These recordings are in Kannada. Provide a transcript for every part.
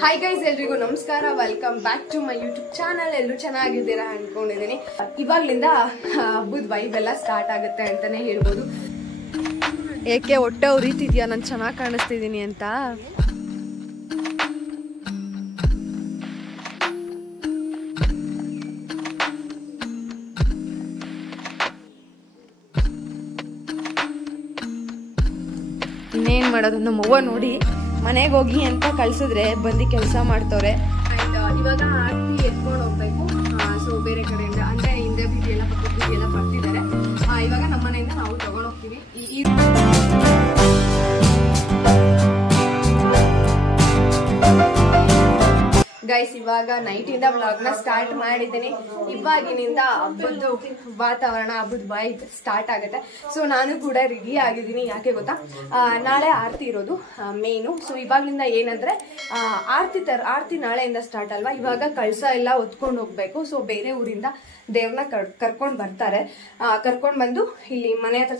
ಹಾಯ್ ಗೈಸ್, ಎಲ್ರಿಗೂ ನಮಸ್ಕಾರ. Welcome back to my YouTube channel. ಎಲ್ಲರೂ ಚೆನ್ನಾಗಿದ್ದೀರಾ ಅನ್ಕೊಂಡಿದ್ದೀನಿ. ಇವಾಗ್ಲಿಂದ ಹಬ್ಬದ ವೈಬ್ ಎಲ್ಲ ಸ್ಟಾರ್ಟ್ ಆಗುತ್ತೆ ಅಂತಾನೆ ಹೇಳ್ಬೋದು. ಏಕೆ ಹೊಟ್ಟೆ ಉರಿತಿದ್ಯಾ ನಾನು ಚೆನ್ನಾಗಿ ಕಾಣಿಸ್ತಿದ್ದೀನಿ ಅಂತ? ಇನ್ನೇನ್ ಮಾಡೋದು, ನಮ್ಮವ್ವ ನೋಡಿ ಮನೆಗೆ ಹೋಗಿ ಅಂತ ಕಳ್ಸಿದ್ರೆ ಬಂದು ಕೆಲಸ ಮಾಡ್ತವ್ರೆ. ಅಂಡ್ ಇವಾಗ ಆರತಿ ಎತ್ಕೊಂಡು ಹೋಗ್ಬೇಕು. ಸೊ ಬೇರೆ ಕಡೆಯಿಂದ ಅಂದ್ರೆ ಹಿಂದೆ ಬೀದಿ ಎಲ್ಲ ಪಕ್ಕ ಬೀದಿ ಎಲ್ಲ ಬರ್ತಿದ್ದಾರೆ. ಇವಾಗ ನಮ್ಮ ಮನೆಯಿಂದ ನಾವು ತಗೊಂಡು ಹೋಗ್ತೀವಿ. ಗೈಸ್, ಇವಾಗ ನೈಟಿಂದ ವ್ಲಾಗ್ನ ಸ್ಟಾರ್ಟ್ ಮಾಡಿದ್ದೀನಿ. ಇವಾಗಿನಿಂದ ಹಬ್ಬದ ವಾತಾವರಣ, ಹಬ್ಬದ ವೈಬ್ ಸ್ಟಾರ್ಟ್ ಆಗುತ್ತೆ. ಸೊ ನಾನು ಕೂಡ ರೆಡಿ ಆಗಿದ್ದೀನಿ. ಯಾಕೆ ಗೊತ್ತಾ, ನಾಳೆ ಆರತಿ ಇರೋದು ಮೇನು. ಸೊ ಇವಾಗ್ಲಿಂದ ಏನಂದ್ರೆ ಆರತಿ ನಾಳೆಯಿಂದ ಸ್ಟಾರ್ಟ್ ಅಲ್ವಾ. ಇವಾಗ ಕಳಸ ಎಲ್ಲ ಹೊತ್ಕೊಂಡು ಹೋಗ್ಬೇಕು. ಸೊ ಬೇರೆ ಊರಿಂದ ದೇವ್ರನ್ನ ಕರ್ಕೊಂಡು ಬರ್ತಾರೆ. ಕರ್ಕೊಂಡು ಬಂದು ಇಲ್ಲಿ ಮನೆ ಹತ್ರ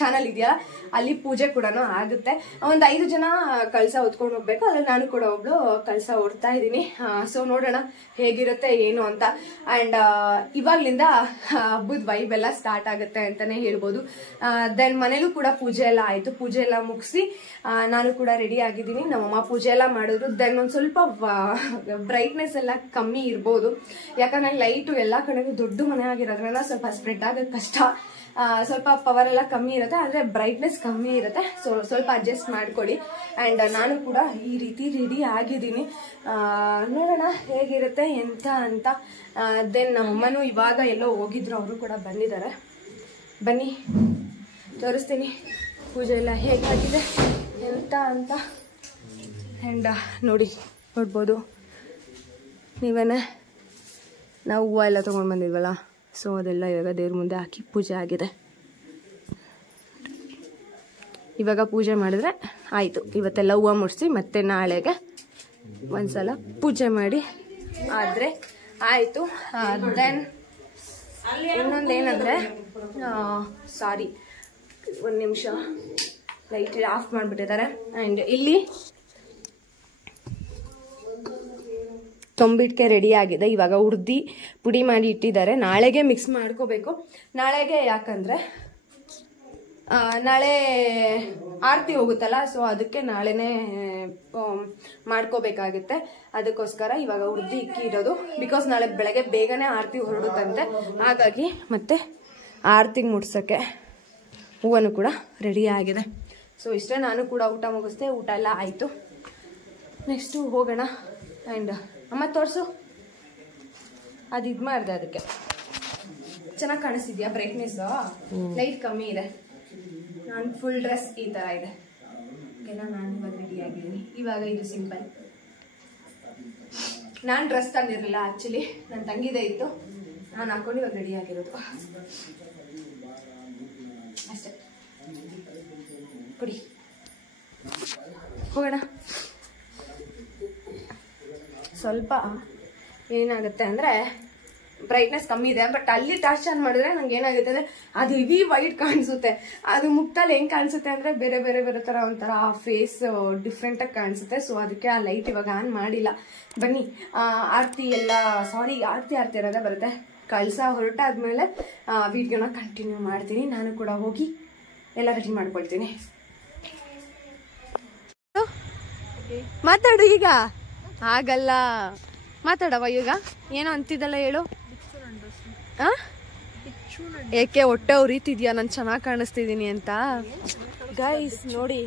ಚಾನಲ್ ಇದೆಯಲ್ಲ, ಅಲ್ಲಿ ಪೂಜೆ ಕೂಡ ಆಗುತ್ತೆ. ಒಂದು 5 ಜನ ಕಳಸ ಹೊತ್ಕೊಂಡು ಹೋಗ್ಬೇಕು. ಅದ್ರಲ್ಲಿ ನಾನು ಕೂಡ ಒಬ್ಳು ಕಳಸ ಹೊಡ್ತಾ ಇದ್ದೀನಿ. ಸೊ ನೋಡೋಣ ಹೇಗಿರುತ್ತೆ ಏನು ಅಂತ. ಅಂಡ್ ಇವಾಗ್ಲಿಂದ ಹಬ್ಬದ ವೈಬ್ ಎಲ್ಲ ಸ್ಟಾರ್ಟ್ ಆಗುತ್ತೆ ಅಂತಾನೆ ಹೇಳ್ಬೋದು. ದೆನ್ ಮನೇಲೂ ಕೂಡ ಪೂಜೆ ಎಲ್ಲ ಆಯ್ತು. ಪೂಜೆ ಎಲ್ಲ ಮುಗಿಸಿ ನಾನು ಕೂಡ ರೆಡಿ ಆಗಿದ್ದೀನಿ. ನಮ್ಮಮ್ಮ ಪೂಜೆ ಎಲ್ಲ ಮಾಡಿದ್ರು. ದೆನ್ ಒಂದ್ ಸ್ವಲ್ಪ ಬ್ರೈಟ್ನೆಸ್ ಎಲ್ಲ ಕಮ್ಮಿ ಇರ್ಬೋದು. ಯಾಕಂದ್ರೆ ಲೈಟು ಎಲ್ಲಾ ಕಡೆಗೂ ದೊಡ್ಡ ಮನೆ ಆಗಿರೋದ್ರಿಂದ ಸ್ವಲ್ಪ ಸ್ಪ್ರೆಡ್ ಆಗೋದು ಕಷ್ಟ. ಸ್ವಲ್ಪ ಪವರ್ ಎಲ್ಲ ಕಮ್ಮಿ ಇರುತ್ತೆ, ಅಂದ್ರೆ ಬ್ರೈಟ್ನೆಸ್ ಕಮ್ಮಿ ಇರುತ್ತೆ. ಸೊ ಸ್ವಲ್ಪ ಅಡ್ಜಸ್ಟ್ ಮಾಡ್ಕೊಳ್ಳಿ. ಅಂಡ್ ನಾನು ಕೂಡ ಈ ರೀತಿ ರೆಡಿ ಆಗಿದ್ದೀನಿ. ನೋಡೋಣ ಹೇಗಿರುತ್ತೆ ಎಂತ ಅಂತ. ದೆನ್ ನಮ್ಮಮ್ಮನೂ ಇವಾಗ ಎಲ್ಲೋ ಹೋಗಿದ್ರು, ಅವರು ಕೂಡ ಬಂದಿದ್ದಾರೆ. ಬನ್ನಿ ತೋರಿಸ್ತೀನಿ ಪೂಜೆ ಎಲ್ಲ ಹೇಗಾಗಿದೆ ಎಂತ ಅಂತ. ಅಂಡ್ ನೋಡ್ಬೋದು ನೀವೇನೆ, ನಾವು ಹೂವು ಎಲ್ಲ ತೊಗೊಂಡು ಬಂದಿದ್ವಲ್ಲ, ಸೊ ಅದೆಲ್ಲ ಇವಾಗ ದೇವ್ರ ಮುಂದೆ ಹಾಕಿ ಪೂಜೆ ಆಗಿದೆ. ಇವಾಗ ಪೂಜೆ ಮಾಡಿದ್ರೆ ಆಯಿತು. ಇವತ್ತೆಲ್ಲ ಹೂವು ಮುಡಿಸಿ ಮತ್ತೆ ನಾಳೆಗೆ ಒಂದ್ಸಲ ಪೂಜೆ ಮಾಡಿ ಆದರೆ ಆಯಿತು. ದೆನ್ ಇನ್ನೊಂದೇನಂದರೆ, ಸಾರಿ ಒಂದು ನಿಮಿಷ, ಲೈಟ್ ಆಫ್ ಮಾಡಿಬಿಟ್ಟಿದ್ದಾರೆ. ಆ್ಯಂಡ್ ಇಲ್ಲಿ ತೊಂಬಿಟ್ಕೆ ರೆಡಿ ಆಗಿದೆ. ಇವಾಗ ಹುರ್ದಿ ಪುಡಿ ಮಾಡಿ ಇಟ್ಟಿದ್ದಾರೆ. ನಾಳೆಗೆ ಮಿಕ್ಸ್ ಮಾಡ್ಕೋಬೇಕು. ನಾಳೆಗೆ ಯಾಕಂದ್ರೆ ನಾಳೆ ಆರತಿ ಹೋಗುತ್ತಲ್ಲ, ಸೊ ಅದಕ್ಕೆ ನಾಳೆನೇ ಮಾಡ್ಕೋಬೇಕಾಗುತ್ತೆ. ಅದಕ್ಕೋಸ್ಕರ ಇವಾಗ ಹುರ್ದಿ ಇಕ್ಕಿರೋದು. ಬಿಕಾಸ್ ನಾಳೆ ಬೆಳಗ್ಗೆ ಬೇಗನೆ ಆರತಿ ಹೊರಡುತ್ತಂತೆ. ಹಾಗಾಗಿ ಮತ್ತೆ ಆರತಿಗೆ ಮುಡ್ಸೋಕ್ಕೆ ಹೂವನ್ನು ಕೂಡ ರೆಡಿ ಆಗಿದೆ. ಸೊ ಇಷ್ಟೇ. ನಾನು ಕೂಡ ಊಟ ಮುಗಿಸ್ದೆ. ಊಟ ಎಲ್ಲ ಆಯಿತು. ನೆಕ್ಸ್ಟು ಹೋಗೋಣ. ಆ್ಯಂಡ್ ಅಮ್ಮ ತೋರಿಸು, ಅದು ಇದು ಮಾಡಿದೆ. ಅದಕ್ಕೆ ಚೆನ್ನಾಗಿ ಕಾಣಿಸ್ತಿದ್ಯಾ? ಬ್ರೈಟ್ನೆಸ್ಸು ಲೈಟ್ ಕಮ್ಮಿ ಇದೆ. ನಾನು ಫುಲ್ ಡ್ರೆಸ್ ಈ ಥರ ಇದೆ. ಓಕೆನಾ? ನಾನು ಇವಾಗ ರೆಡಿ ಆಗಿದ್ದೀನಿ. ಇವಾಗ ಇದು ಸಿಂಪಲ್. ನಾನು ಡ್ರೆಸ್ ತಂದಿರಲಿಲ್ಲ ಆ್ಯಕ್ಚುಲಿ, ನನ್ನ ತಂಗಿದೇ ಇತ್ತು. ನಾನು ಹಾಕೊಂಡು ಇವಾಗ ರೆಡಿ ಆಗಿರೋದು ಅಷ್ಟೇ. ಕೊಡಿ, ಹೋಗೋಣ. ಸ್ವಲ್ಪ ಏನಾಗುತ್ತೆ ಅಂದರೆ ಬ್ರೈಟ್ನೆಸ್ ಕಮ್ಮಿ ಇದೆ. ಬಟ್ ಅಲ್ಲಿ ಟಾರ್ಚ್ ಆನ್ ಮಾಡಿದ್ರೆ ನಂಗೆ ಏನಾಗುತ್ತೆ ಅಂದರೆ ಅದು ಹೆವಿ ವೈಟ್ ಕಾಣಿಸುತ್ತೆ. ಅದು ಮುಕ್ತಲ್ಲಿ ಹೆಂಗೆ ಕಾಣಿಸುತ್ತೆ ಅಂದರೆ ಬೇರೆ ಬೇರೆ ಬೇರೆ ಥರ ಒಂಥರ ಫೇಸ್ ಡಿಫ್ರೆಂಟಾಗಿ ಕಾಣಿಸುತ್ತೆ. ಸೊ ಅದಕ್ಕೆ ಆ ಲೈಟ್ ಇವಾಗ ಆನ್ ಮಾಡಿಲ್ಲ. ಬನ್ನಿ, ಆರತಿ ಇರೋದೇ ಬರುತ್ತೆ. ಕಳಸ ಹೊರಟಾದ್ಮೇಲೆ ವಿಡಿಯೋನ ಕಂಟಿನ್ಯೂ ಮಾಡ್ತೀನಿ. ನಾನು ಕೂಡ ಹೋಗಿ ಎಲ್ಲ ರೆಡಿ ಮಾಡ್ಕೊಳ್ತೀನಿ. ಮಾತಾಡು. ಈಗ ಆಗಲ್ಲ, ಮಾತಾಡವ. ಈಗ ಏನೋ ಅಂತಿದ್ದಲ್ಲ, ಹೇಳು. ಏಕೆ ಹೊಟ್ಟೆ ಉರಿತಿದ್ಯಾ ನಾನು ಚೆನ್ನಾಗಿ ಕಾಣಿಸ್ತಿದ್ದೀನಿ ಅಂತ? ಗೈಸ್ ನೋಡಿ,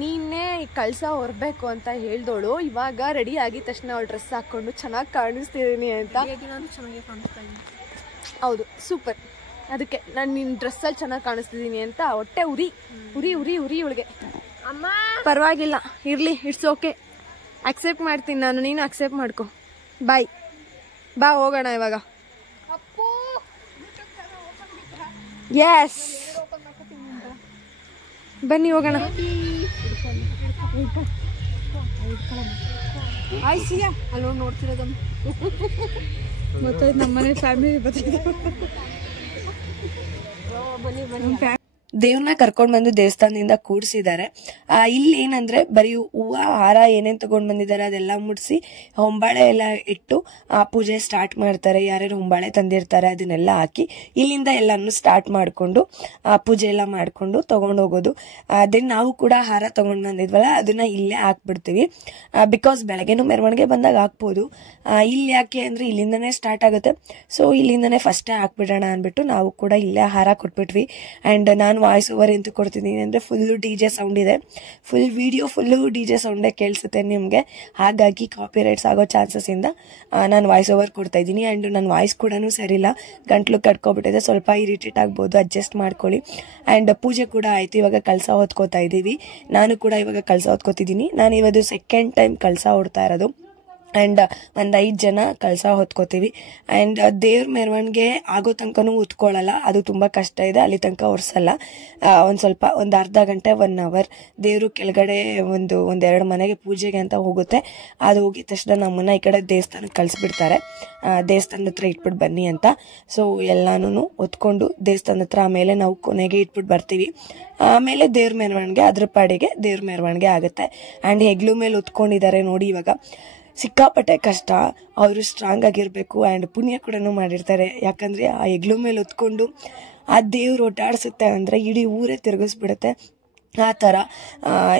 ನೀನೇ ಕಳಸ ಹೊರಬೇಕು ಅಂತ ಹೇಳ್ದೋಳು. ಇವಾಗ ರೆಡಿ ಆಗಿದ ತಕ್ಷಣ ಅವಳು ಡ್ರೆಸ್ ಹಾಕೊಂಡು ಚೆನ್ನಾಗಿ ಕಾಣಿಸ್ತಿದ್ದೀನಿ ಅಂತ. ಹೌದು, ಸೂಪರ್. ಅದಕ್ಕೆ ನಾನು ನಿನ್ನ ಡ್ರೆಸ್ಸಲ್ಲಿ ಚೆನ್ನಾಗಿ ಕಾಣಿಸ್ತಿದ್ದೀನಿ ಅಂತ ಹೊಟ್ಟೆ ಉರಿ ಉರಿ ಉರಿ ಉರಿ ಇವಳಿಗೆ. ಪರವಾಗಿಲ್ಲ, ಇರ್ಲಿ, ಇಟ್ಸ್ ಓಕೆ. ಅಕ್ಸೆಪ್ಟ್ ಮಾಡ್ತೀನಿ ನಾನು, ನೀನು ಅಕ್ಸೆಪ್ಟ್ ಮಾಡ್ಕೊ. ಬಾಯ್, ಬಾ ಹೋಗೋಣ ಇವಾಗ. ಎಸ್, ಬನ್ನಿ ಹೋಗೋಣ. ಅಲ್ಲೋ ನೋಡ್ತಿರೋದು ಮತ್ತೆ ನಮ್ಮನೆ ಫ್ಯಾಮಿಲಿ ಬರ್ತಿದೆ. ಬನ್ನಿ. ದೇವ್ರನ್ನ ಕರ್ಕೊಂಡ್ ಬಂದು ದೇವಸ್ಥಾನದಿಂದ ಕೂಡ್ಸಿದ್ದಾರೆ. ಇಲ್ಲಿ ಏನಂದ್ರೆ ಬರೀ ಹೂವು ಹಾರ ಏನೇನ್ ತಗೊಂಡ್ ಬಂದಿದ್ದಾರೆ ಅದೆಲ್ಲ ಮುಡ್ಸಿ ಹೊಂಬಾಳೆ ಎಲ್ಲ ಇಟ್ಟು ಪೂಜೆ ಸ್ಟಾರ್ಟ್ ಮಾಡ್ತಾರೆ. ಯಾರ್ಯಾರು ಹೊಂಬಾಳೆ ತಂದಿರ್ತಾರೆ ಅದನ್ನೆಲ್ಲ ಹಾಕಿ ಇಲ್ಲಿಂದ ಎಲ್ಲಾನು ಸ್ಟಾರ್ಟ್ ಮಾಡ್ಕೊಂಡು ಪೂಜೆ ಎಲ್ಲ ಮಾಡ್ಕೊಂಡು ತಗೊಂಡ್ ಹೋಗೋದು. ದೆನ್ ನಾವು ಕೂಡ ಹಾರ ತಗೊಂಡ್ ಬಂದಿದ್ವಲ್ಲ ಅದನ್ನ ಇಲ್ಲೇ ಹಾಕ್ಬಿಡ್ತೀವಿ. ಬಿಕಾಸ್ ಬೆಳಗ್ಗೆನೂ ಮೆರವಣಿಗೆ ಬಂದಾಗ ಹಾಕ್ಬೋದು. ಇಲ್ಲಿ ಯಾಕೆ ಅಂದ್ರೆ ಇಲ್ಲಿಂದನೇ ಸ್ಟಾರ್ಟ್ ಆಗುತ್ತೆ. ಸೊ ಇಲ್ಲಿಂದನೇ ಫಸ್ಟೇ ಹಾಕ್ಬಿಡೋಣ ಅಂದ್ಬಿಟ್ಟು ನಾವು ಕೂಡ ಇಲ್ಲೇ ಹಾರ ಕೊಟ್ಬಿಟ್ವಿ. ಅಂಡ್ ನಾನು ವಾಯ್ಸ್ ಓವರ್ ಎಂತ ಕೊಡ್ತಿದ್ದೀನಿ ಅಂದ್ರೆ ಫುಲ್ಲು DJ ಸೌಂಡ್ ಇದೆ. ಫುಲ್ ವಿಡಿಯೋ ಫುಲ್ಲು DJ ಸೌಂಡೇ ಕೇಳಿಸುತ್ತೆ ನಿಮಗೆ. ಹಾಗಾಗಿ ಕಾಪಿ ರೈಟ್ಸ್ ಆಗೋ ಚಾನ್ಸಸ್ ಇಂದ ನಾನು ವಾಯ್ಸ್ ಓವರ್ ಕೊಡ್ತಾ ಇದ್ದೀನಿ. ಅಂಡ್ ನನ್ನ ವಾಯ್ಸ್ ಕೂಡ ಸರಿಯಿಲ್ಲ, ಗಂಟ್ಲು ಕಟ್ಕೊಬಿಟ್ಟಿದೆ, ಸ್ವಲ್ಪ ಇರಿಟೇಟ್ ಆಗ್ಬೋದು, ಅಡ್ಜಸ್ಟ್ ಮಾಡ್ಕೊಳ್ಳಿ. ಅಂಡ್ ಪೂಜೆ ಕೂಡ ಆಯ್ತು. ಇವಾಗ ಕಳಸ ಹೊತ್ಕೋತಾ ಇದ್ದೀವಿ. ನಾನು ಕೂಡ ಇವಾಗ ಕಳಸ ಹೊತ್ಕೋತಿದ್ದೀನಿ. ನಾನು ಇವತ್ತು ಸೆಕೆಂಡ್ ಟೈಮ್ ಕಳಸ ಹೊಡ್ತಾ ಇರೋದು. ಅಂಡ್ 5 ಜನ ಕಳಸ ಹೊತ್ಕೋತೀವಿ. ಅಂಡ್ ದೇವ್ರ ಮೆರವಣಿಗೆ ಆಗೋ ತನಕನೂ ಉತ್ಕೊಳ್ಳಲ್ಲ, ಅದು ತುಂಬಾ ಕಷ್ಟ ಇದೆ. ಅಲ್ಲಿ ತನಕ ಒರ್ಸಲ್ಲ. ಒಂದ್ ಅರ್ಧ ಗಂಟೆ 1 ಅವರ್ ದೇವ್ರು ಕೆಳಗಡೆ ಒಂದೆರಡು ಮನೆಗೆ ಪೂಜೆಗೆ ಅಂತ ಹೋಗುತ್ತೆ. ಅದು ಹೋಗಿದ ತಕ್ಷಣ ನಮ್ಮನ್ನ ಈ ಕಡೆ ದೇವಸ್ಥಾನಕ್ಕೆ ಕಳ್ಸಿಬಿಡ್ತಾರೆ. ದೇವಸ್ಥಾನದ ಹತ್ರ ಇಟ್ಬಿಟ್ಟು ಬನ್ನಿ ಅಂತ. ಸೊ ಎಲ್ಲಾನು ಹೊತ್ಕೊಂಡು ದೇವಸ್ಥಾನದ ಹತ್ರ ಆಮೇಲೆ ನಾವು ಕೊನೆಗೆ ಇಟ್ಬಿಟ್ಟು ಬರ್ತೀವಿ. ಆಮೇಲೆ ದೇವ್ರ ಮೆರವಣಿಗೆ ಅದ್ರ ಪಾಡಿಗೆ ದೇವ್ರ ಮೆರವಣಿಗೆ ಆಗುತ್ತೆ. ಅಂಡ್ ಹೆಗ್ಲು ಮೇಲೆ ಹೊತ್ಕೊಂಡಿದ್ದಾರೆ ನೋಡಿ. ಇವಾಗ ಸಿಕ್ಕಾಪಟ್ಟೆ ಕಷ್ಟ. ಅವರು ಸ್ಟ್ರಾಂಗ್ ಆಗಿರ್ಬೇಕು ಅಂಡ್ ಪುಣ್ಯ ಕೂಡ ಮಾಡಿರ್ತಾರೆ. ಯಾಕಂದ್ರೆ ಆ ಹೆಗ್ಲು ಮೇಲೆ ಹೊತ್ಕೊಂಡು ಆ ದೇವ್ರು ಓಡಾಡ್ಸುತ್ತೆ ಅಂದ್ರೆ ಇಡೀ ಊರೇ ತಿರುಗಿಸ್ಬಿಡುತ್ತೆ. ಆ ಥರ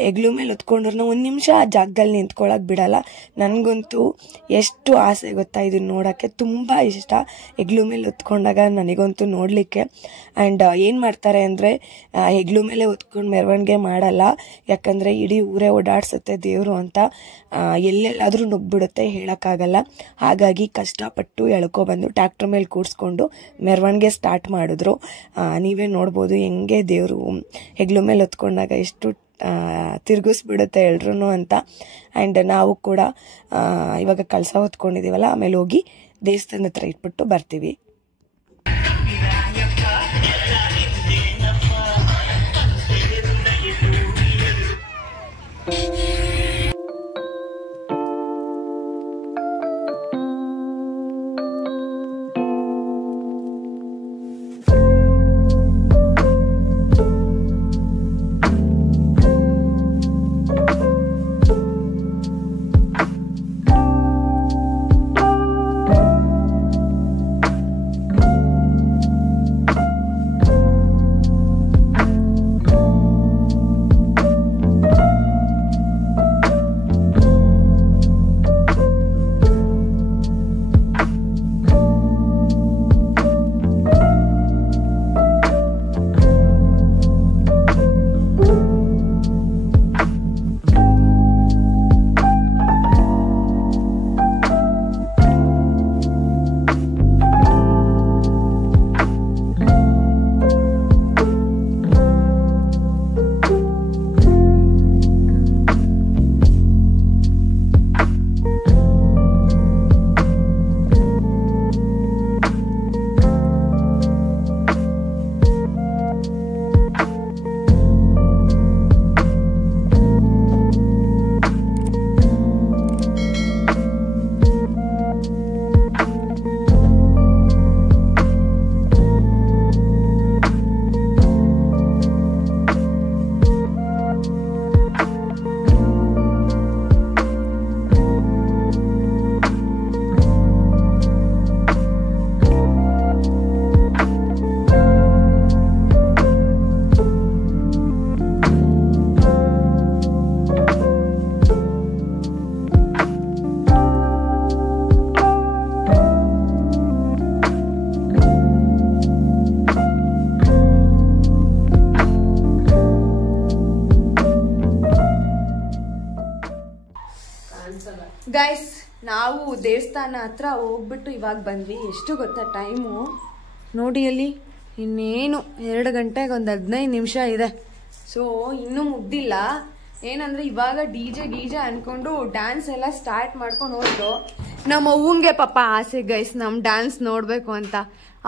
ಹೆಗ್ಲು ಮೇಲೆ ಹೊತ್ಕೊಂಡ್ರನ್ನ 1 ನಿಮಿಷ ಆ ಜಾಗದಲ್ಲಿ ನಿಂತ್ಕೊಳಕ್ ಬಿಡಲ್ಲ. ನನಗಂತೂ ಎಷ್ಟು ಆಸೆ ಗೊತ್ತಾ ಇದನ್ನ ನೋಡೋಕ್ಕೆ, ತುಂಬ ಇಷ್ಟ ಹೆಗ್ಲು ಮೇಲೆ ಹೊತ್ಕೊಂಡಾಗ ನನಗಂತೂ ನೋಡಲಿಕ್ಕೆ. ಆ್ಯಂಡ್ ಏನು ಮಾಡ್ತಾರೆ ಅಂದರೆ ಹೆಗ್ಲು ಮೇಲೆ ಹೊತ್ಕೊಂಡು ಮೆರವಣಿಗೆ ಮಾಡಲ್ಲ, ಯಾಕಂದರೆ ಇಡೀ ಊರೇ ಓಡಾಡ್ಸುತ್ತೆ ದೇವರು ಅಂತ. ಎಲ್ಲೆಲ್ಲಾದರೂ ನುಗ್ಬಿಡುತ್ತೆ, ಹೇಳೋಕ್ಕಾಗಲ್ಲ. ಹಾಗಾಗಿ ಕಷ್ಟಪಟ್ಟು ಎಳ್ಕೊಬಂದು ಟ್ಯಾಕ್ಟ್ರ್ ಮೇಲೆ ಕೂಡಿಸ್ಕೊಂಡು ಮೆರವಣಿಗೆ ಸ್ಟಾರ್ಟ್ ಮಾಡಿದ್ರು. ನೀವೇ ನೋಡ್ಬೋದು ಹೆಂಗೆ ದೇವರು ಹೆಗ್ಲು ಮೇಲೆ ಹೊತ್ಕೊಂಡಾಗ ಎಷ್ಟು ತಿರುಗಿಸ್ಬಿಡುತ್ತೆ ಎಲ್ರೂ ಅಂತ. ಆ್ಯಂಡ್ ನಾವು ಕೂಡ ಇವಾಗ ಕಳಸ ಹೊತ್ಕೊಂಡಿದ್ದೀವಲ್ಲ, ಆಮೇಲೆ ಹೋಗಿ ದೇವಸ್ಥಾನದ ಹತ್ರ ಇಟ್ಬಿಟ್ಟು ಬರ್ತೀವಿ. ಗೈಸ್, ನಾವು ದೇವಸ್ಥಾನ ಹತ್ರ ಹೋಗ್ಬಿಟ್ಟು ಇವಾಗ ಬಂದ್ವಿ. ಎಷ್ಟು ಗೊತ್ತಾ ಟೈಮು ನೋಡಿ, ಅಲ್ಲಿ ಇನ್ನೇನು 2 ಗಂಟೆಗೆ ಒಂದು 15 ನಿಮಿಷ ಇದೆ. ಸೊ ಇನ್ನೂ ಮುಗ್ದಿಲ್ಲ. ಏನಂದ್ರೆ ಇವಾಗ ಡಿಜೆ ಅನ್ಕೊಂಡು ಡ್ಯಾನ್ಸ್ ಎಲ್ಲ ಸ್ಟಾರ್ಟ್ ಮಾಡ್ಕೊಂಡು ಹೋದ್ರು. ನಮ್ಮ ಅವ್ವಂಗೆ ಪಾಪ ಆಸೆ ಗೈಸ್ ನಮ್ಮ ಡ್ಯಾನ್ಸ್ ನೋಡ್ಬೇಕು ಅಂತ.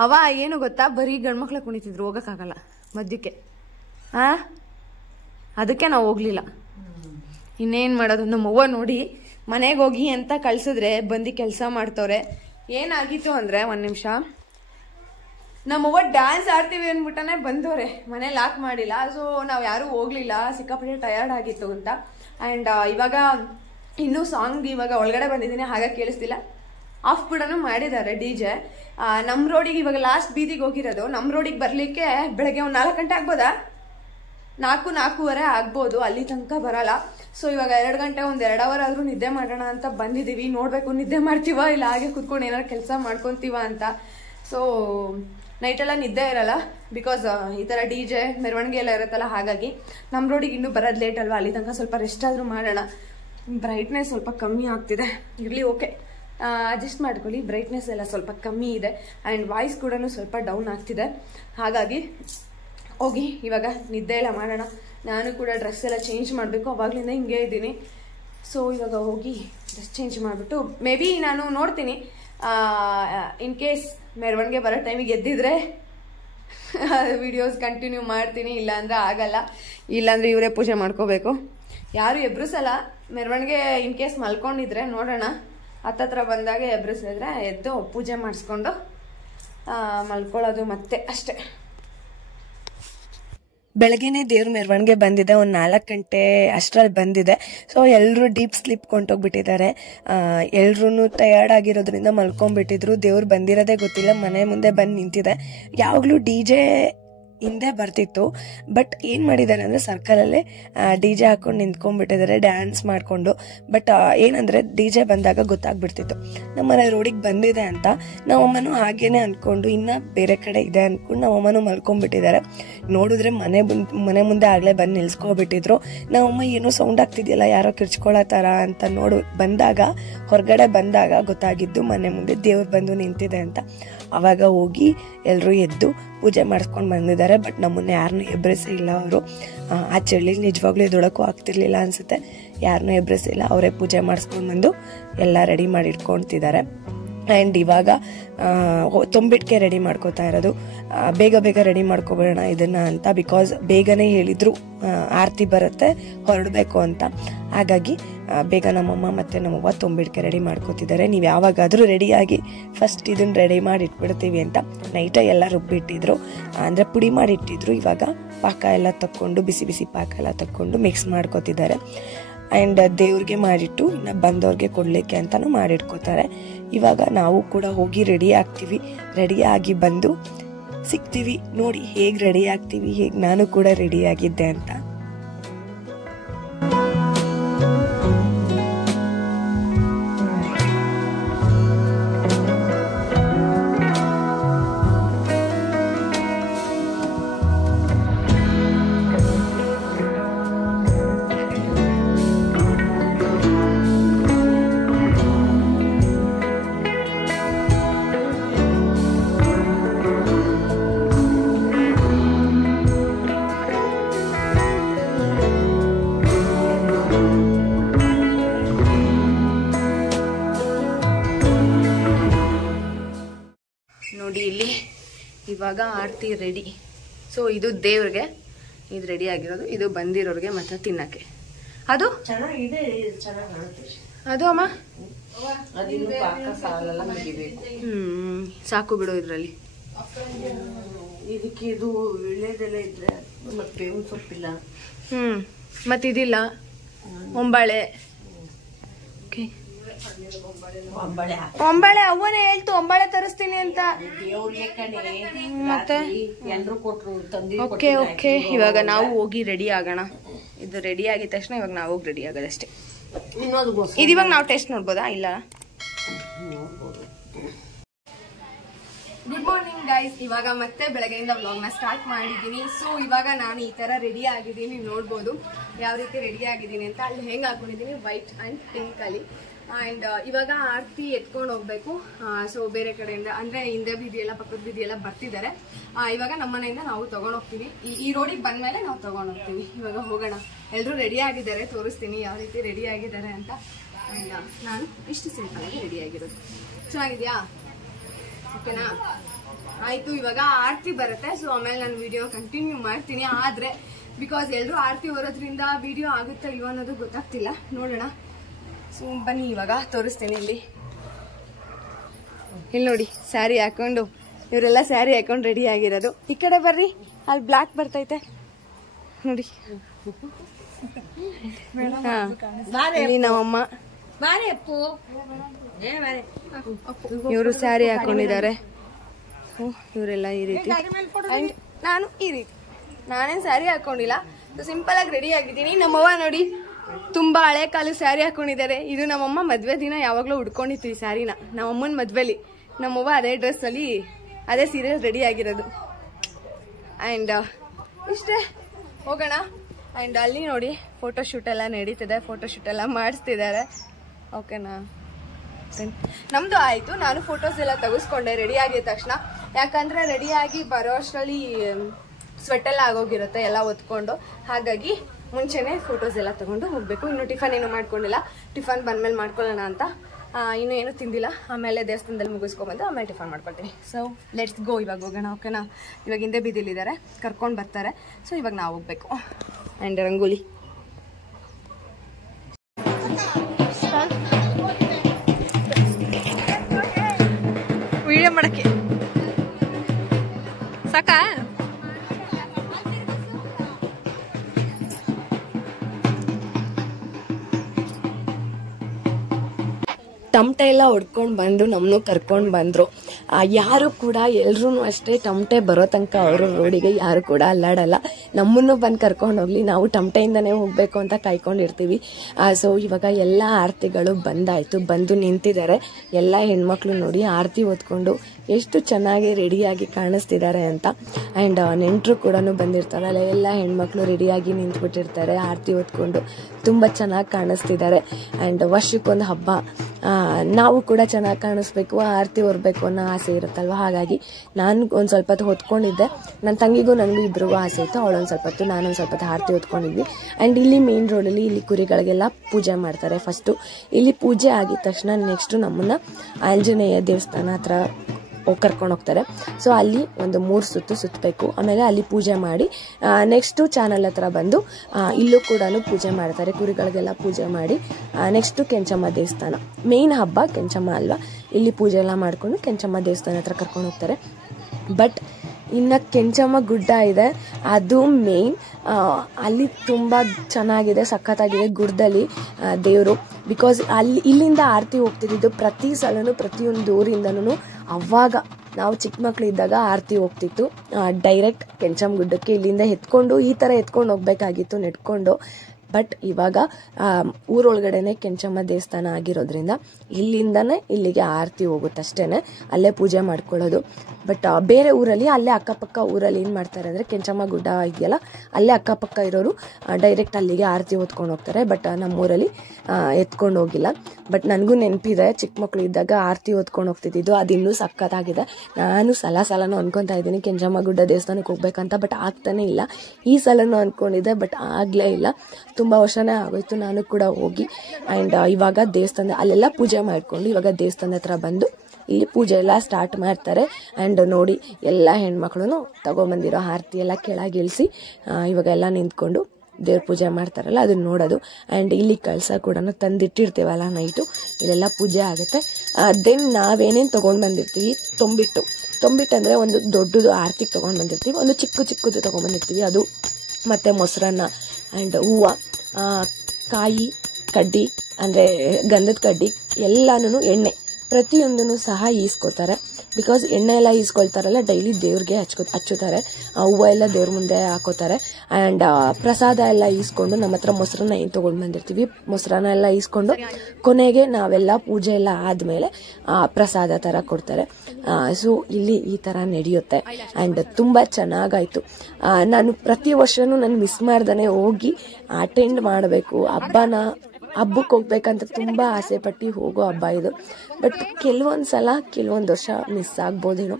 ಅವ ಏನು ಗೊತ್ತಾ, ಬರೀ ಗಂಡ್ಮಕ್ಳ ಕುಣಿತಿದ್ರು, ಹೋಗಕ್ಕಾಗಲ್ಲ ಮಧ್ಯಕ್ಕೆ. ಅದಕ್ಕೆ ನಾವು ಹೋಗ್ಲಿಲ್ಲ. ಇನ್ನೇನ್ ಮಾಡೋದು, ನಮ್ಮವ್ವ ನೋಡಿ ಮನೆಗೆ ಹೋಗಿ ಅಂತ ಕಳ್ಸಿದ್ರೆ ಬಂದು ಕೆಲಸ ಮಾಡ್ತವ್ರೆ. ಏನಾಗಿತ್ತು ಅಂದ್ರೆ 1 ನಿಮಿಷ, ನಮ್ಮವ್ವ ಡ್ಯಾನ್ಸ್ ಆಡ್ತೀವಿ ಅಂದ್ಬಿಟ್ಟನೆ ಬಂದವ್ರೆ, ಮನೆ ಲಾಕ್ ಮಾಡಿಲ್ಲ. ಸೊ ನಾವು ಯಾರೂ ಹೋಗ್ಲಿಲ್ಲ, ಸಿಕ್ಕಾಪಟ್ಟೆ ಟಯರ್ಡ್ ಆಗಿತ್ತು ಅಂತ. ಆ್ಯಂಡ್ ಇವಾಗ ಇನ್ನೂ ಸಾಂಗ್ ಇವಾಗ ಒಳಗಡೆ ಬಂದಿದ್ದೀನಿ, ಹಾಗಾಗಿ ಕೇಳಿಸ್ತಿಲ್ಲ. ಆಫ್ ಕೂಡ ಮಾಡಿದ್ದಾರೆ DJ. ನಮ್ಮ ರೋಡಿಗೆ ಇವಾಗ ಲಾಸ್ಟ್ ಬೀದಿಗೆ ಹೋಗಿರೋದು. ನಮ್ಮ ರೋಡಿಗೆ ಬರಲಿಕ್ಕೆ ಬೆಳಗ್ಗೆ ಒಂದು 4 ಗಂಟೆ ಆಗ್ಬೋದಾ, 4-4:15 ಆಗ್ಬೋದು, ಅಲ್ಲಿ ತನಕ ಬರಲ್ಲ. ಸೊ ಇವಾಗ 2 ಗಂಟೆ ಒಂದು 2 ಅವರ್ ಆದರೂ ನಿದ್ದೆ ಮಾಡೋಣ ಅಂತ ಬಂದಿದ್ದೀವಿ. ನೋಡಬೇಕು ನಿದ್ದೆ ಮಾಡ್ತೀವ ಇಲ್ಲ ಹಾಗೆ ಕುತ್ಕೊಂಡು ಏನಾದ್ರು ಕೆಲಸ ಮಾಡ್ಕೊತೀವ ಅಂತ. ಸೊ ನೈಟೆಲ್ಲ ನಿದ್ದೆ ಇರಲ್ಲ, ಬಿಕಾಸ್ ಈ ಥರ DJ ಮೆರವಣಿಗೆ ಎಲ್ಲ ಇರುತ್ತಲ್ಲ, ಹಾಗಾಗಿ ನಮ್ಮ ರೋಡಿಗೆ ಇನ್ನೂ ಬರೋದು ಲೇಟ್ ಅಲ್ವಾ, ಅಲ್ಲಿ ತನಕ ಸ್ವಲ್ಪ ರೆಸ್ಟ್ ಆದರೂ ಮಾಡೋಣ. ಬ್ರೈಟ್ನೆಸ್ ಸ್ವಲ್ಪ ಕಮ್ಮಿ ಆಗ್ತಿದೆ, ಇರಲಿ ಓಕೆ, ಅಡ್ಜಸ್ಟ್ ಮಾಡ್ಕೊಳ್ಳಿ. ಬ್ರೈಟ್ನೆಸ್ ಎಲ್ಲ ಸ್ವಲ್ಪ ಕಮ್ಮಿ ಇದೆ ಆ್ಯಂಡ್ ವಾಯ್ಸ್ ಕೂಡ ಸ್ವಲ್ಪ ಡೌನ್ ಆಗ್ತಿದೆ. ಹಾಗಾಗಿ ಹೋಗಿ ಇವಾಗ ನಿದ್ದೆ ಎಲ್ಲ ಮಾಡೋಣ. ನಾನು ಕೂಡ ಡ್ರೆಸ್ ಎಲ್ಲ ಚೇಂಜ್ ಮಾಡಬೇಕು, ಅವಾಗಲಿಂದ ಹಿಂಗೆ ಇದ್ದೀನಿ. ಸೊ ಇವಾಗ ಹೋಗಿ ಡ್ರೆಸ್ ಚೇಂಜ್ ಮಾಡಿಬಿಟ್ಟು ಮೇ ಬಿ ನಾನು ನೋಡ್ತೀನಿ, ಇನ್ ಕೇಸ್ ಮೆರವಣಿಗೆ ಬರೋ ಟೈಮಿಗೆ ಎದ್ದಿದ್ರೆ ವಿಡಿಯೋಸ್ ಕಂಟಿನ್ಯೂ ಮಾಡ್ತೀನಿ, ಇಲ್ಲಾಂದರೆ ಆಗಲ್ಲ. ಇಲ್ಲಾಂದರೆ ಇವರೇ ಪೂಜೆ ಮಾಡ್ಕೋಬೇಕು. ಯಾರು ಎಬ್ರಿಸಲ್ಲ, ಮೆರವಣಿಗೆ ಇನ್ ಕೇಸ್ ಮಲ್ಕೊಂಡಿದ್ರೆ ನೋಡೋಣ, ಹತ್ತತ್ರ ಬಂದಾಗ ಎಬ್ರಿಸಿದ್ರೆ ಎದ್ದು ಪೂಜೆ ಮಾಡಿಸ್ಕೊಂಡು ಮಲ್ಕೊಳ್ಳೋದು ಮತ್ತೆ ಅಷ್ಟೇ. ಬೆಳಗ್ಗೆನೆ ದೇವ್ರ ಮೆರವಣಿಗೆ ಬಂದಿದೆ, ಒಂದು 4 ಗಂಟೆ ಅಷ್ಟರಲ್ಲಿ ಬಂದಿದೆ. ಸೊ ಎಲ್ಲರೂ ಡೀಪ್ ಸ್ಲೀಪ್ ಕೊಂಡೋಗ್ಬಿಟ್ಟಿದ್ದಾರೆ. ಎಲ್ಲರೂ ಟಯರ್ಡ್ ಆಗಿರೋದ್ರಿಂದ ಮಲ್ಕೊಂಡ್ಬಿಟ್ಟಿದ್ರು. ದೇವ್ರು ಬಂದಿರೋದೇ ಗೊತ್ತಿಲ್ಲ, ಮನೆ ಮುಂದೆ ಬಂದು ನಿಂತಿದೆ. ಯಾವಾಗಲೂ DJ ಹಿಂದೆ ಬರ್ತಿತ್ತು, ಬಟ್ ಏನು ಮಾಡಿದ್ದಾರೆ ಅಂದರೆ ಸರ್ಕಲಲ್ಲೇ DJ ಹಾಕೊಂಡು ನಿಂತ್ಕೊಂಡ್ಬಿಟ್ಟಿದ್ದಾರೆ ಡ್ಯಾನ್ಸ್ ಮಾಡಿಕೊಂಡು. ಬಟ್ ಏನಂದರೆ DJ ಬಂದಾಗ ಗೊತ್ತಾಗ್ಬಿಡ್ತಿತ್ತು ನಮ್ಮನೆ ರೋಡಿಗೆ ಬಂದಿದೆ ಅಂತ. ನಮ್ಮಮ್ಮನೂ ಹಾಗೇನೆ ಅಂದ್ಕೊಂಡು ಇನ್ನೂ ಬೇರೆ ಕಡೆ ಇದೆ ಅಂದ್ಕೊಂಡು ನಮ್ಮಮ್ಮನೂ ಮಲ್ಕೊಂಡ್ಬಿಟ್ಟಿದ್ದಾರೆ. ನೋಡಿದ್ರೆ ಮನೆ ಮುಂದೆ ಆಗಲೇ ಬಂದು ನಿಲ್ಸ್ಕೊಬಿಟ್ಟಿದ್ರು. ನಮ್ಮಮ್ಮ ಏನೋ ಸೌಂಡ್ ಆಗ್ತಿದೆಯಲ್ಲ, ಯಾರೋ ಕಿರ್ಚ್ಕೊಳ್ಳೋ ಥರ ಅಂತ ಬಂದಾಗ ಹೊರಗಡೆ ಬಂದಾಗ ಗೊತ್ತಾಗಿದ್ದು ಮನೆ ಮುಂದೆ ದೇವ್ರು ಬಂದು ನಿಂತಿದೆ ಅಂತ. ಆವಾಗ ಹೋಗಿ ಎಲ್ಲರೂ ಎದ್ದು ಪೂಜೆ ಮಾಡಿಸ್ಕೊಂಡು ಬಂದಿದ್ದಾರೆ. ಬಟ್ ನಮ್ಮನ್ನ ಯಾರನ್ನೂ ಎಬ್ರಿಸಿಲ್ಲ ಅವರು. ಆ ಚಳಿ ನಿಜವಾಗ್ಲೂ ಎದ್ದೊಳಕ್ಕೂ ಆಗ್ತಿರ್ಲಿಲ್ಲ ಅನಿಸುತ್ತೆ, ಯಾರನ್ನೂ ಎಬ್ರಿಸಿಲ್ಲ. ಅವರೇ ಪೂಜೆ ಮಾಡಿಸ್ಕೊಂಡು ಬಂದು ಎಲ್ಲ ರೆಡಿ ಮಾಡಿ ಇಟ್ಕೊಳ್ತಿದ್ದಾರೆ. ಆ್ಯಂಡ್ ಇವಾಗ ತೊಂಬಿಟ್ಗೆ ರೆಡಿ ಮಾಡ್ಕೋತಾ ಇರೋದು. ಬೇಗ ಬೇಗ ರೆಡಿ ಮಾಡ್ಕೊಬೇಡ ಇದನ್ನು ಅಂತ, ಬಿಕಾಸ್ ಬೇಗನೆ ಹೇಳಿದ್ರು ಆರತಿ ಬರುತ್ತೆ ಹೊರಡಬೇಕು ಅಂತ. ಹಾಗಾಗಿ ಬೇಗ ನಮ್ಮಮ್ಮ ಮತ್ತು ನಮ್ಮವ್ವ ತೊಂಬಿಟ್ಗೆ ರೆಡಿ ಮಾಡ್ಕೋತಿದ್ದಾರೆ. ನೀವು ಯಾವಾಗಾದರೂ ರೆಡಿಯಾಗಿ ಫಸ್ಟ್ ಇದನ್ನು ರೆಡಿ ಮಾಡಿ ಇಟ್ಬಿಡ್ತೀವಿ ಅಂತ ನೈಟೇ ಎಲ್ಲ ರುಬ್ಬಿಟ್ಟಿದ್ರು, ಅಂದರೆ ಪುಡಿ ಮಾಡಿಟ್ಟಿದ್ರು. ಇವಾಗ ಪಾಕ ಎಲ್ಲ ತಕ್ಕೊಂಡು ಬಿಸಿ ಬಿಸಿ ಪಾಕ ಎಲ್ಲ ತಕ್ಕೊಂಡು ಮಿಕ್ಸ್ ಮಾಡ್ಕೋತಿದ್ದಾರೆ. ಆ್ಯಂಡ್ ದೇವ್ರಿಗೆ ಮಾಡಿಟ್ಟು ಇನ್ನು ಬಂದವ್ರಿಗೆ ಕೊಡಲಿಕ್ಕೆ ಅಂತಲೂ ಮಾಡಿಟ್ಕೋತಾರೆ. ಇವಾಗ ನಾವು ಕೂಡ ಹೋಗಿ ರೆಡಿ ಆಗ್ತೀವಿ. ರೆಡಿಯಾಗಿ ಬಂದು ಸಿಗ್ತೀವಿ. ನೋಡಿ ಹೇಗೆ ರೆಡಿ ಆಗ್ತೀವಿ, ಹೇಗೆ ನಾನು ಕೂಡ ರೆಡಿ ಆಗಿದ್ದೆ ಅಂತ. ನೋಡಿ ಇಲ್ಲಿ ಇವಾಗ ಆರತಿ ರೆಡಿ. ಸೊ ಇದು ದೇವ್ರಿಗೆ ಇದು ರೆಡಿ ಆಗಿರೋದು, ಇದು ಬಂದಿರೋರಿಗೆ ಮತ್ತೆ ತಿನ್ನಕ್ಕೆ. ಅದು ಅದು ಅಮ್ಮ ಸಾಕು ಬಿಡು. ಇದರಲ್ಲಿ ಇದಕ್ಕೆ ಇದು ವಿಳ್ಯದೆಲೆ ಇದ್ರೆ ಮತ್ತೆ ಬೇವಿನ ಸೊಪ್ಪಿಲ್ಲ, ಮತ್ತೆ ಇದಿಲ್ಲ ಒಂಬಾಳೆ. ಒಂಬಾಳೆ ಅವ್ವನೇ ಹೇಳ್ತು ಒಂಬಾಳೆ ತರಿಸ್ತೀನಿ ಅಂತ. ಮತ್ತೆ ಎಲ್ರು ಕೊಟ್ರು ತಂದಿ. ಓಕೆ ಓಕೆ, ಇವಾಗ ನಾವು ಹೋಗಿ ರೆಡಿ ಆಗೋಣ. ಇದು ರೆಡಿ ಆಗಿದ ತಕ್ಷಣ ಇವಾಗ ನಾವು ಹೋಗಿ ರೆಡಿ ಆಗೋದಷ್ಟೇ. ಇದು ಇವಾಗ ನಾವು ಟೆಸ್ಟ್ ನೋಡ್ಬೋದಾ? ಇಲ್ಲ. ಗುಡ್ ಮಾರ್ನಿಂಗ್ ಗೈಸ್, ಇವಾಗ ಮತ್ತೆ ಬೆಳಗ್ಗೆಯಿಂದ ವ್ಲಾಗ್ನ ಸ್ಟಾರ್ಟ್ ಮಾಡಿದ್ದೀನಿ. ಸೊ ಇವಾಗ ನಾನು ಈ ತರ ರೆಡಿ ಆಗಿದ್ದೀನಿ, ನೋಡ್ಬೋದು ಯಾವ ರೀತಿ ರೆಡಿ ಆಗಿದ್ದೀನಿ ಅಂತ. ಅಲ್ಲಿ ಹೆಂಗೆ ಹಾಕೊಂಡಿದ್ದೀನಿ ವೈಟ್ ಅಂಡ್ ಪಿಂಕ್ ಅಲ್ಲಿ. ಆ್ಯಂಡ್ ಇವಾಗ ಆರತಿ ಎತ್ಕೊಂಡು ಹೋಗ್ಬೇಕು. ಸೊ ಬೇರೆ ಕಡೆಯಿಂದ ಅಂದರೆ ಹಿಂದೆ ಬೀದಿ ಎಲ್ಲ ಪಕ್ಕದ ಬೀದಿ ಎಲ್ಲ ಬರ್ತಿದ್ದಾರೆ. ಇವಾಗ ನಮ್ಮ ಮನೆಯಿಂದ ನಾವು ತೊಗೊಂಡೋಗ್ತೀವಿ. ಈ ರೋಡಿಗೆ ಬಂದಮೇಲೆ ನಾವು ತೊಗೊಂಡೋಗ್ತೀವಿ. ಇವಾಗ ಹೋಗೋಣ. ಎಲ್ಲರೂ ರೆಡಿ ಆಗಿದ್ದಾರೆ, ತೋರಿಸ್ತೀನಿ ಯಾವ ರೀತಿ ರೆಡಿ ಆಗಿದ್ದಾರೆ ಅಂತ. ಆ್ಯಂಡ್ ನಾನು ಇಷ್ಟು ಸಿಂಪಲಾಗಿ ರೆಡಿ ಆಗಿರೋದು. ಚೆನ್ನಾಗಿದೆಯಾ? ಓಕೆನಾ? ಆಯಿತು, ಇವಾಗ ಆರತಿ ಬರುತ್ತೆ. ಸೊ ಆಮೇಲೆ ನಾನು ವಿಡಿಯೋ ಕಂಟಿನ್ಯೂ ಮಾಡ್ತೀನಿ. ಆದರೆ ಬಿಕಾಸ್ ಎಲ್ಲರೂ ಆರತಿ ಬರೋದ್ರಿಂದ ವಿಡಿಯೋ ಆಗುತ್ತಾ ಇಲ್ವೋ ಅನ್ನೋದು ಗೊತ್ತಾಗ್ತಿಲ್ಲ, ನೋಡೋಣ. ಸೊ ಬನ್ನಿ ಇವಾಗ ತೋರಿಸ್ತೀನಿ. ಇಲ್ಲಿ ನೋಡಿ ಸ್ಯಾರಿ ಹಾಕೊಂಡು ಇವರೆಲ್ಲ ಸ್ಯಾರಿ ಹಾಕೊಂಡು ರೆಡಿ ಆಗಿರೋದು. ಈ ಕಡೆ ಬರ್ರಿ, ಅಲ್ಲಿ ಬ್ಲಾಕ್ ಬರ್ತೈತೆ ನೋಡಿ. ಇಲ್ಲಿ ನಮ್ಮಮ್ಮ, ಇವರು ಸ್ಯಾರಿ ಹಾಕೊಂಡಿದ್ದಾರೆ. ಇವರೆಲ್ಲ ಈ ರೀತಿ, ಅಂಡ್ ನಾನು ಈ ರೀತಿ. ನಾನೇನ್ ಸ್ಯಾರಿ ಹಾಕೊಂಡಿಲ್ಲ, ಸಿಂಪಲ್ ಆಗಿ ರೆಡಿ ಆಗಿದ್ದೀನಿ. ನಮ್ಮವ್ವ ನೋಡಿ ತುಂಬಾ ಹಳೆ ಕಾಲ ಸ್ಯಾರಿ ಹಾಕೊಂಡಿದ್ದಾರೆ. ಇದು ನಮ್ಮಮ್ಮ ಮದ್ವೆ ದಿನ ಯಾವಾಗ್ಲೂ ಉಡ್ಕೊಂಡಿತ್ತು ಈ ಸ್ಯಾರಿನ. ನಮ್ಮಮ್ಮನ ಮದ್ವೆಲಿ ನಮ್ಮವ್ವ ಅದೇ ಡ್ರೆಸ್ ಅಲ್ಲಿ ಅದೇ ಸೀರೆಲ್ ರೆಡಿ ಆಗಿರೋದು. ಅಂಡ್ ಇಷ್ಟೇ, ಹೋಗೋಣ. ಅಂಡ್ ಅಲ್ಲಿ ನೋಡಿ ಫೋಟೋ ಶೂಟ್ ಎಲ್ಲ ನಡೀತಿದೆ, ಫೋಟೋ ಶೂಟ್ ಎಲ್ಲ ಮಾಡಿಸ್ತಿದ್ದಾರೆ. ಓಕೆನಾ, ನಮ್ದು ಆಯ್ತು. ನಾನು ಫೋಟೋಸ್ ಎಲ್ಲ ತೆಗೆಸ್ಕೊಂಡೆ ರೆಡಿ ಆಗಿದ ತಕ್ಷಣ. ಯಾಕಂದ್ರೆ ರೆಡಿ ಆಗಿ ಬರೋ ಅಷ್ಟರಲ್ಲಿ ಸ್ವೆಟ್ ಎಲ್ಲ ಆಗೋಗಿರುತ್ತೆ ಎಲ್ಲ ಒತ್ಕೊಂಡು. ಹಾಗಾಗಿ ಮುಂಚೆನೆ ಫೋಟೋಸ್ ಎಲ್ಲ ತಗೊಂಡು ಹೋಗ್ಬೇಕು. ಇನ್ನು ಟಿಫನ್ ಏನು ಮಾಡ್ಕೊಂಡಿಲ್ಲ, ಟಿಫನ್ ಬಂದ್ಮೇಲೆ ಮಾಡ್ಕೊಳ್ಳೋಣ ಅಂತ. ಇನ್ನೂ ಏನು ತಿಂದಿಲ್ಲ. ಆಮೇಲೆ ದೇವಸ್ಥಾನದಲ್ಲಿ ಮುಗಿಸ್ಕೊಂಡ್ಬಂದು ಆಮೇಲೆ ಟಿಫನ್ ಮಾಡ್ಕೊಳ್ತೀನಿ. ಸೊ ಲೆಟ್ಸ್ ಗೋ, ಇವಾಗ ಹೋಗೋಣ. ಓಕೆನಾ, ಇವಾಗ ಹಿಂದೆ ಬೀದಿಲಿದ್ದಾರೆ, ಕರ್ಕೊಂಡು ಬರ್ತಾರೆ. ಸೊ ಇವಾಗ ನಾವು ಹೋಗ್ಬೇಕು. ಆ್ಯಂಡ್ ರಂಗೋಲಿ ವಿಡಿಯೋ ಮಾಡಕ್ಕೆ ಸಾಕಾ? ಟಮಟೆ ಎಲ್ಲ ಹೊಡ್ಕೊಂಡು ಬಂದು ನಮ್ಮನ್ನು ಕರ್ಕೊಂಡು ಬಂದರು. ಯಾರು ಕೂಡ ಎಲ್ರೂ ಅಷ್ಟೇ ಟಮಟೆ ಬರೋ ತನಕ ಅವರು ರೋಡಿಗೆ ಯಾರು ಕೂಡ ಅಲ್ಲಾಡಲ್ಲ. ನಮ್ಮನ್ನು ಬಂದು ಕರ್ಕೊಂಡು ಹೋಗ್ಲಿ, ನಾವು ಟಮಟೆಯಿಂದನೇ ಹೋಗ್ಬೇಕು ಅಂತ ಕಾಯ್ಕೊಂಡಿರ್ತೀವಿ. ಸೊ ಇವಾಗ ಎಲ್ಲ ಆರತಿಗಳು ಬಂದಾಯಿತು, ಬಂದು ನಿಂತಿದ್ದಾರೆ. ಎಲ್ಲ ಹೆಣ್ಮಕ್ಳು ನೋಡಿ ಆರತಿ ಹೊತ್ಕೊಂಡು ಎಷ್ಟು ಚೆನ್ನಾಗಿ ರೆಡಿಯಾಗಿ ಕಾಣಿಸ್ತಿದ್ದಾರೆ ಅಂತ. ಆ್ಯಂಡ್ ನೆಂಟರು ಕೂಡ ಬಂದಿರ್ತಾರಲ್ಲ, ಎಲ್ಲ ಹೆಣ್ಮಕ್ಳು ರೆಡಿಯಾಗಿ ನಿಂತ್ಬಿಟ್ಟಿರ್ತಾರೆ ಆರತಿ ಹೊತ್ಕೊಂಡು. ತುಂಬ ಚೆನ್ನಾಗಿ ಕಾಣಿಸ್ತಿದ್ದಾರೆ. ಆ್ಯಂಡ್ ವರ್ಷಕ್ಕೊಂದು ಹಬ್ಬ, ನಾವು ಕೂಡ ಚೆನ್ನಾಗಿ ಕಾಣಿಸ್ಬೇಕು, ಆರತಿ ಹೊರಬೇಕು ಅನ್ನೋ ಆಸೆ ಇರುತ್ತಲ್ವ. ಹಾಗಾಗಿ ನಾನು ಒಂದು ಸ್ವಲ್ಪ ಹೊತ್ತು ಹೊತ್ಕೊಂಡಿದ್ದೆ. ನನ್ನ ತಂಗಿಗೂ ನನಗೂ ಇಬ್ಬರಿಗೂ ಆಸೆ ಇತ್ತು. ಅವಳೊಂದು ಸ್ವಲ್ಪ ಹೊತ್ತು, ನಾನೊಂದು ಸ್ವಲ್ಪ ಹೊತ್ತು ಆರತಿ ಹೊತ್ಕೊಂಡಿದ್ವಿ. ಆ್ಯಂಡ್ ಇಲ್ಲಿ ಮೇನ್ ರೋಡಲ್ಲಿ ಇಲ್ಲಿ ಕುರಿಗಳಿಗೆಲ್ಲ ಪೂಜೆ ಮಾಡ್ತಾರೆ. ಫಸ್ಟು ಇಲ್ಲಿ ಪೂಜೆ ಆಗಿದ ತಕ್ಷಣ ನೆಕ್ಸ್ಟು ನಮ್ಮನ್ನು ಆಂಜನೇಯ ದೇವಸ್ಥಾನ ಹತ್ರ ಕರ್ಕೊಂಡು ಹೋಗ್ತಾರೆ. ಸೊ ಅಲ್ಲಿ ಒಂದು 3 ಸುತ್ತು ಸುತ್ತಬೇಕು. ಆಮೇಲೆ ಅಲ್ಲಿ ಪೂಜೆ ಮಾಡಿ ನೆಕ್ಸ್ಟು ಚಾನಲ್ ಹತ್ರ ಬಂದು ಇಲ್ಲೂ ಕೂಡ ಪೂಜೆ ಮಾಡ್ತಾರೆ. ಕುರಿಗಳಿಗೆಲ್ಲ ಪೂಜೆ ಮಾಡಿ ನೆಕ್ಸ್ಟು ಕೆಂಚಮ್ಮ ದೇವಸ್ಥಾನ, ಮೇನ್ ಹಬ್ಬ ಕೆಂಚಮ್ಮ ಅಲ್ವಾ. ಇಲ್ಲಿ ಪೂಜೆ ಎಲ್ಲ ಮಾಡಿಕೊಂಡು ಕೆಂಚಮ್ಮ ದೇವಸ್ಥಾನ ಹತ್ರ ಕರ್ಕೊಂಡು ಹೋಗ್ತಾರೆ. ಬಟ್ ಇನ್ನು ಕೆಂಚಮ್ಮ ಗುಡ್ಡ ಇದೆ, ಅದು ಮೇನ್. ಅಲ್ಲಿ ತುಂಬ ಚೆನ್ನಾಗಿದೆ, ಸಖತ್ತಾಗಿದೆ ಗುಡ್ಡದಲ್ಲಿ ದೇವರು. ಬಿಕಾಸ್ ಇಲ್ಲಿಂದ ಆರತಿ ಹೋಗ್ತಿದ್ದು ಪ್ರತಿ ಸಲನೂ ಪ್ರತಿಯೊಂದು ಊರಿಂದನೂ ಅವಾಗ ನಾವು ಚಿಕ್ಕ ಮಕ್ಕಳು ಇದ್ದಾಗ ಆರತಿ ಹೋಗ್ತಿತ್ತು ಡೈರೆಕ್ಟ್ ಕೆಂಚಮ್ಮ ಗುಡ್ಡಕ್ಕೆ. ಇಲ್ಲಿಂದ ಈ ಥರ ಎತ್ಕೊಂಡು ಹೋಗ್ಬೇಕಾಗಿತ್ತು ನೆಟ್ಕೊಂಡು. ಬಟ್ ಇವಾಗ ಊರೊಳಗಡೆನೆ ಕೆಂಚಮ್ಮ ದೇವಸ್ಥಾನ ಆಗಿರೋದ್ರಿಂದ ಇಲ್ಲಿಂದನೇ ಇಲ್ಲಿಗೆ ಆರತಿ ಹೋಗುತ್ತಷ್ಟೇನೆ, ಅಲ್ಲೇ ಪೂಜೆ ಮಾಡ್ಕೊಳ್ಳೋದು. ಬಟ್ ಬೇರೆ ಊರಲ್ಲಿ, ಅಲ್ಲೇ ಅಕ್ಕಪಕ್ಕ ಊರಲ್ಲಿ ಏನು ಮಾಡ್ತಾರೆ ಅಂದರೆ, ಕೆಂಚಮ್ಮ ಗುಡ್ಡ ಇದೆಯಲ್ಲ ಅಲ್ಲೇ ಅಕ್ಕಪಕ್ಕ ಇರೋರು ಡೈರೆಕ್ಟ್ ಅಲ್ಲಿಗೆ ಆರತಿ ಹೊತ್ಕೊಂಡು ಹೋಗ್ತಾರೆ. ಬಟ್ ನಮ್ಮೂರಲ್ಲಿ ಎತ್ಕೊಂಡು ಹೋಗಿಲ್ಲ. ಬಟ್ ನನಗೂ ನೆನಪಿದೆ, ಚಿಕ್ಕ ಮಕ್ಕಳು ಇದ್ದಾಗ ಆರತಿ ಹೊತ್ಕೊಂಡು ಹೋಗ್ತಿದ್ದು, ಅದು ಇನ್ನೂ ಸಖತ್ತಾಗಿದೆ. ನಾನು ಸಲನೂ ಅನ್ಕೊತಾ ಇದ್ದೀನಿ ಕೆಂಚಮ್ಮ ಗುಡ್ಡ ದೇವಸ್ಥಾನಕ್ಕೆ ಹೋಗ್ಬೇಕಂತ, ಬಟ್ ಆಗ್ತಾನೆ ಇಲ್ಲ. ಈ ಸಲನೂ ಅನ್ಕೊಂಡಿದ್ದೆ, ಬಟ್ ಆಗಲೇ ಇಲ್ಲ. ತುಂಬ ವರ್ಷನೇ ಆಗೋಯ್ತು ನಾನು ಕೂಡ ಹೋಗಿ. ಆ್ಯಂಡ್ ಇವಾಗ ದೇವಸ್ಥಾನ ಅಲ್ಲೆಲ್ಲ ಪೂಜೆ ಮಾಡಿಕೊಂಡು ಇವಾಗ ದೇವಸ್ಥಾನದ ಹತ್ರ ಬಂದು ಇಲ್ಲಿ ಪೂಜೆ ಎಲ್ಲ ಸ್ಟಾರ್ಟ್ ಮಾಡ್ತಾರೆ. ಆ್ಯಂಡ್ ನೋಡಿ ಎಲ್ಲ ಹೆಣ್ಮಕ್ಳು ತಗೊಂಬಂದಿರೋ ಆರತಿ ಎಲ್ಲ ಕೆಳಗಿಳಿಸಿ ಇವಾಗ ಎಲ್ಲ ನಿಂತ್ಕೊಂಡು ದೇವ್ರ ಪೂಜೆ ಮಾಡ್ತಾರಲ್ಲ ಅದನ್ನ ನೋಡೋದು. ಆ್ಯಂಡ್ ಇಲ್ಲಿ ಕಳಸ ಕೂಡ ತಂದಿಟ್ಟಿರ್ತೀವಲ್ಲ ನೈಟು, ಇಲ್ಲೆಲ್ಲ ಪೂಜೆ ಆಗುತ್ತೆ. ದೆನ್ ನಾವೇನೇನು ತೊಗೊಂಡು ಬಂದಿರ್ತೀವಿ, ತೊಂಬಿಟ್ಟು ಅಂದರೆ ಒಂದು ದೊಡ್ಡದು ಆರತಿಗೆ ತೊಗೊಂಡು ಬಂದಿರ್ತೀವಿ, ಒಂದು ಚಿಕ್ಕದು ತೊಗೊಂಡ್ಬಂದಿರ್ತೀವಿ. ಅದು ಮತ್ತು ಮೊಸರನ್ನ ಆ್ಯಂಡ್ ಹೂವು, ಕಾಯಿ ಕಡ್ಡಿ ಅಂದರೆ ಗಂಧದ ಕಡ್ಡಿ, ಎಲ್ಲನೂ ಎಣ್ಣೆ ಪ್ರತಿಯೊಂದನ್ನು ಸಹ ಈಸ್ಕೋತಾರೆ. ಬಿಕಾಸ್ ಎಣ್ಣೆ ಎಲ್ಲ ಈಸ್ಕೊಳ್ತಾರಲ್ಲ ಡೈಲಿ ದೇವ್ರಿಗೆ ಹಚ್ಚುತ್ತಾರೆ. ಹೂವು ಎಲ್ಲ ದೇವ್ರ ಮುಂದೆ ಹಾಕೋತಾರೆ. ಆ್ಯಂಡ್ ಪ್ರಸಾದ ಎಲ್ಲ ಈಸ್ಕೊಂಡು ನಮ್ಮ ಹತ್ರ ಮೊಸರನ್ನ ಏನು ತೊಗೊಂಡು ಬಂದಿರ್ತೀವಿ, ಮೊಸರನ್ನ ಎಲ್ಲ ಈಸ್ಕೊಂಡು ಕೊನೆಗೆ ನಾವೆಲ್ಲ ಪೂಜೆ ಎಲ್ಲ ಆದಮೇಲೆ ಪ್ರಸಾದ ಥರ ಕೊಡ್ತಾರೆ. ಸೊ ಇಲ್ಲಿ ಈ ಥರ ನಡೆಯುತ್ತೆ. ಆ್ಯಂಡ್ ತುಂಬ ಚೆನ್ನಾಗಾಯಿತು. ನಾನು ಪ್ರತಿ ವರ್ಷವೂ ನಾನು ಮಿಸ್ ಮಾಡ್ದೇ ಹೋಗಿ ಅಟೆಂಡ್ ಮಾಡಬೇಕು ಹಬ್ಬಕ್ಕೆ ಹೋಗ್ಬೇಕಂತ ತುಂಬ ಆಸೆ ಪಟ್ಟು ಹೋಗೋ ಹಬ್ಬ ಇದು. ಬಟ್ ಕೆಲವೊಂದು ವರ್ಷ ಮಿಸ್ ಆಗ್ಬೋದೇನೋ,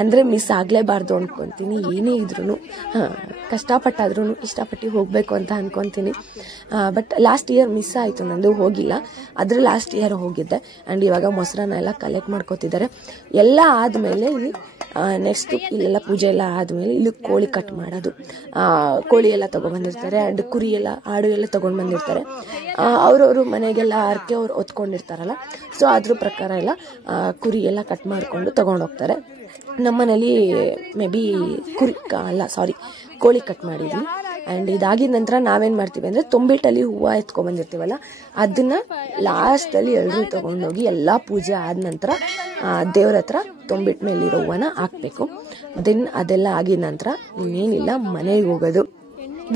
ಅಂದರೆ ಮಿಸ್ ಆಗಲೇಬಾರ್ದು ಅಂದ್ಕೊತೀನಿ. ಏನೇ ಇದ್ರೂ ಕಷ್ಟಪಟ್ಟಾದ್ರೂ ಇಷ್ಟಪಟ್ಟು ಹೋಗಬೇಕು ಅಂತ ಅಂದ್ಕೊತೀನಿ. ಬಟ್ ಲಾಸ್ಟ್ ಇಯರ್ ಮಿಸ್ ಆಯಿತು, ನಂದು ಹೋಗಿಲ್ಲ. ಆದರೆ ಲಾಸ್ಟ್ ಇಯರ್ ಹೋಗಿದ್ದೆ. ಆ್ಯಂಡ್ ಇವಾಗ ಮೊಸರನ್ನ ಎಲ್ಲ ಕಲೆಕ್ಟ್ ಮಾಡ್ಕೋತಿದ್ದಾರೆ. ಎಲ್ಲ ಆದಮೇಲೆ ಇಲ್ಲಿ ನೆಕ್ಸ್ಟ್ ಇಲ್ಲೆಲ್ಲ ಪೂಜೆ ಎಲ್ಲ ಆದಮೇಲೆ ಇಲ್ಲಿ ಕೋಳಿ ಕಟ್ ಮಾಡೋದು, ಕೋಳಿ ಎಲ್ಲ ತೊಗೊಂಡ್ಬಂದಿರ್ತಾರೆ. ಆ್ಯಂಡ್ ಕುರಿ ಎಲ್ಲ, ಆಡು ಎಲ್ಲ ತೊಗೊಂಡು ಬಂದಿರ್ತಾರೆ. ಅವ್ರವರು ಮನೆಗೆಲ್ಲ ಹರಕೆ ಅವ್ರು ಹೊತ್ಕೊಂಡಿರ್ತಾರಲ್ಲ, ಸೊ ಅದ್ರ ಪ್ರಕಾರ ಎಲ್ಲ ಕುರಿ ಎಲ್ಲ ಕಟ್ ಮಾಡಿಕೊಂಡು ತೊಗೊಂಡೋಗ್ತಾರೆ. ನಮ್ಮನೇಲಿ ಮೇ ಬಿ ಕೋಳಿ ಕಟ್ ಮಾಡಿದ್ವಿ. ಆ್ಯಂಡ್ ಇದಾಗಿದ ನಂತರ ನಾವೇನು ಮಾಡ್ತೀವಿ ಅಂದರೆ ತೊಂಬಿಟ್ಟಲ್ಲಿ ಹೂವು ಎತ್ಕೊಂಡ್ಬಂದಿರ್ತೀವಲ್ಲ ಅದನ್ನು ಲಾಸ್ಟಲ್ಲಿ ಎಲ್ಲರೂ ತೊಗೊಂಡೋಗಿ ಎಲ್ಲ ಪೂಜೆ ಆದ ನಂತರ ದೇವ್ರ ಹತ್ರ ತೊಂಬಿಟ್ಟು ಮೇಲಿರೋ ಹೂವನ್ನ ಹಾಕಬೇಕು. ದೆನ್ ಅದೆಲ್ಲ ಆಗಿದ ನಂತರ ಇನ್ನೇನಿಲ್ಲ ಮನೆಗೆ ಹೋಗೋದು.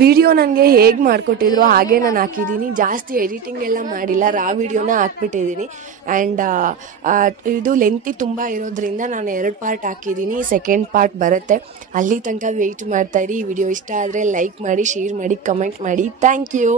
ವಿಡಿಯೋ ನನಗೆ ಹೇಗೆ ಮಾಡಿಕೊಟ್ಟಿದ್ರು ಹಾಗೆ ನಾನು ಹಾಕಿದ್ದೀನಿ. ಜಾಸ್ತಿ ಎಡಿಟಿಂಗ್ ಎಲ್ಲ ಮಾಡಿಲ್ಲ, ರಾ ವಿಡಿಯೋನ ಹಾಕ್ಬಿಟ್ಟಿದ್ದೀನಿ. ಆ್ಯಂಡ್ ಇದು ಲೆಂತಿ ತುಂಬ ಇರೋದ್ರಿಂದ ನಾನು 2 ಪಾರ್ಟ್ ಹಾಕಿದ್ದೀನಿ. ಸೆಕೆಂಡ್ ಪಾರ್ಟ್ ಬರುತ್ತೆ, ಅಲ್ಲಿ ತನಕ ವೆಯ್ಟ್ ಮಾಡ್ತಾಯಿರಿ. ಈ ವಿಡಿಯೋ ಇಷ್ಟ ಆದರೆ ಲೈಕ್ ಮಾಡಿ, ಶೇರ್ ಮಾಡಿ, ಕಮೆಂಟ್ ಮಾಡಿ. Thank you.